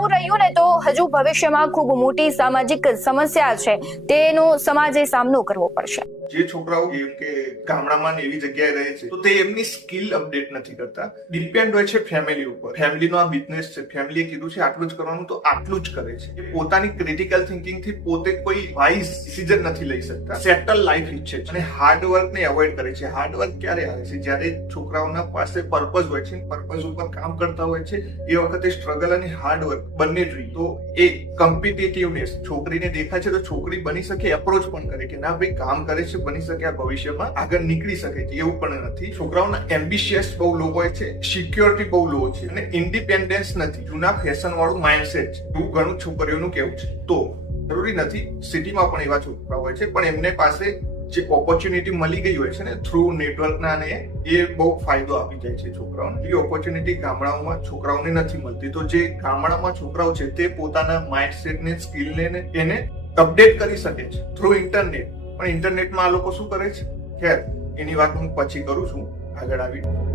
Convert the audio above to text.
આવું રહ્યું ને તો હજુ ભવિષ્યમાં ખૂબ મોટી સામાજિક સમસ્યા છે તેનો સમાજે સામનો કરવો પડશે. જે છોકરાઓ જેમ કે ગામડામાં એવી જગ્યાએ રહે છે તો તે એમની સ્કિલ અપડેટ નથી કરતા, ડિપેન્ડ હોય છે ફેમિલી ઉપર. ફેમિલીનો આ બિઝનેસ છે, ફેમિલીએ કીધું છે આટલું જ કરવાનું તો આટલું જ કરે છે. એ પોતાની ક્રિટિકલ થિંકિંગ થી પોતે કોઈ વાઇઝ ડિસિઝન નથી લઈ શકતા, સેટલ લાઈફ ઈચ્છે છે અને હાર્ડવર્ક ને એવોઇડ કરે છે. હાર્ડવર્ક ક્યારે આવે છે? જ્યારે છોકરાઓના પાસે પર્પઝ હોય છે, પર્પઝ ઉપર કામ કરતા હોય છે, એ વખતે સ્ટ્રગલ અને હાર્ડવર્ક બંને જોઈએ. તો એ કમ્પિટિટિવનેસ છોકરીને દેખાય છે તો છોકરી બની શકે, એપ્રોચ પણ કરે કે ના ભાઈ કામ કરે છે, બની શકે આ ભવિષ્યમાં આગળ નીકળી શકે છે. એવું પણ નથી. છોકરાઓના એમ્બિશિયસ બહુ લો હોય છે, સિક્યોરિટી બહુ લો છે અને ઇન્ડિપેન્ડન્સ નથી. જૂના ફેશન વાળું માઇન્ડસેટ છે એવું ઘણું છોકરીઓનું કેવું છે. તો જરૂરી નથી, સિટીમાં પણ એવા છોકરા હોય છે પણ એમને પાસે જે ઓપોર્ચ્યુનિટી મળી ગઈ હોય છે ને થ્રુ નેટવર્કના ને એ બહુ ફાયદો આપી જાય છે છોકરાઓને. એ ઓપોર્ચ્યુનિટી ગામડાઓમાં છોકરાઓને નથી મળતી. તો જે ગામડામાં છોકરાઓ છે તે પોતાના માઇન્ડસેટને સ્કિલને એને અપડેટ કરી શકે છે થ્રુ ઇન્ટરનેટ. પણ ઇન્ટરનેટમાં આ લોકો શું કરે છે? ખેર, એની વાત હું પછી કરું છું આગળ આવી.